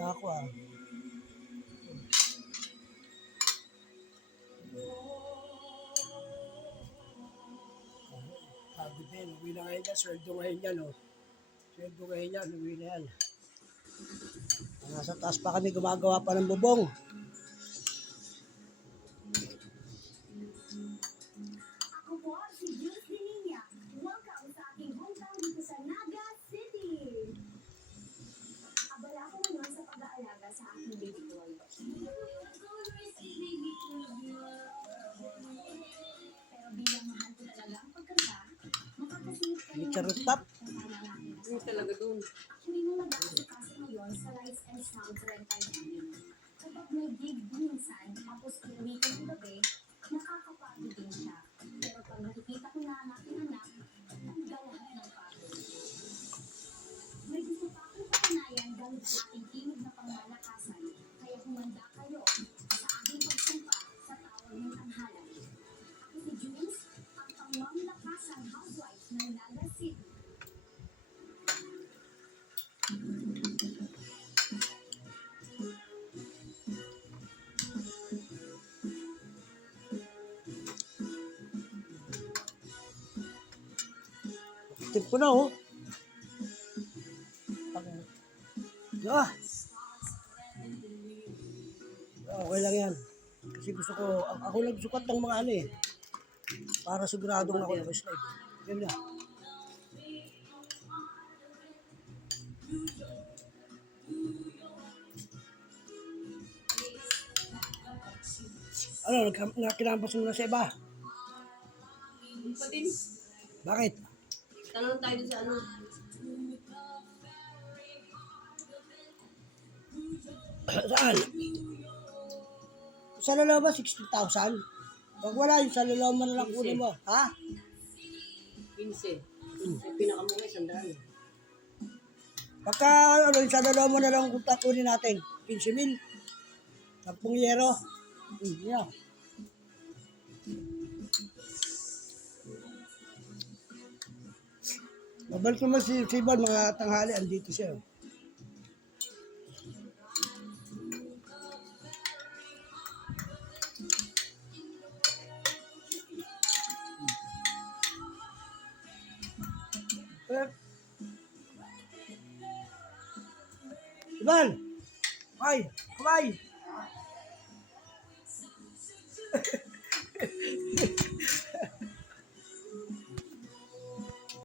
na ako ah. Sabi din, uwi na ngayon yan. Sweldo ngayon yan oh. Sweldo ngayon yan, uwi na yan. Nasa taas pa kami gumagawa pa ng bubong. Ako po si Jules Dininia. Welcome sa aking hometown dito sa Naga City. Abala ko ngayon sa pag-aalaga sa aking baby boy. Pero bilang mahal ko talaga ang pagkanta, makakasingit ka May naman charot tap. Ano talaga doon? Actually, nung nag-aasikaso ngayon sa Lights and Sounds rental namin, kapag may gig minsan, tapos uwi ko ng gabi, nakakapagod din siya. Pero pag nakikita ko na ang aking anak, ang lahat ng pagod. May gusto pa akong patunayan gamit sa aking kinig na pangmalakasan, kaya humanda kayo sa aking pagsampa sa tawag ng tanghalan. Ako si Jules, ang pangmalakasan housewife ng Naga City. Tip ko na oh. Ah. Okay lang yan. Kasi gusto ko, ako nagsukat ng mga ano eh. Para siguradong ako yung slide. Ganyan na. Ano, nakinampas mo na sa iba? Doon pa din. Bakit? Tanong tayo dun sa ano. Saan? Sa lolo ba, 60,000? Pag wala yung sa lolo mo na lang kunin mo. Ha? 15. Yung pinakamura, 100. Pagka ano, yung sa lolo mo na lang kunin natin. 15,000. 10 yero. Yeah. Mabalik naman si Siban, mga tanghali, andito siya. Siban! Ay! Kamay!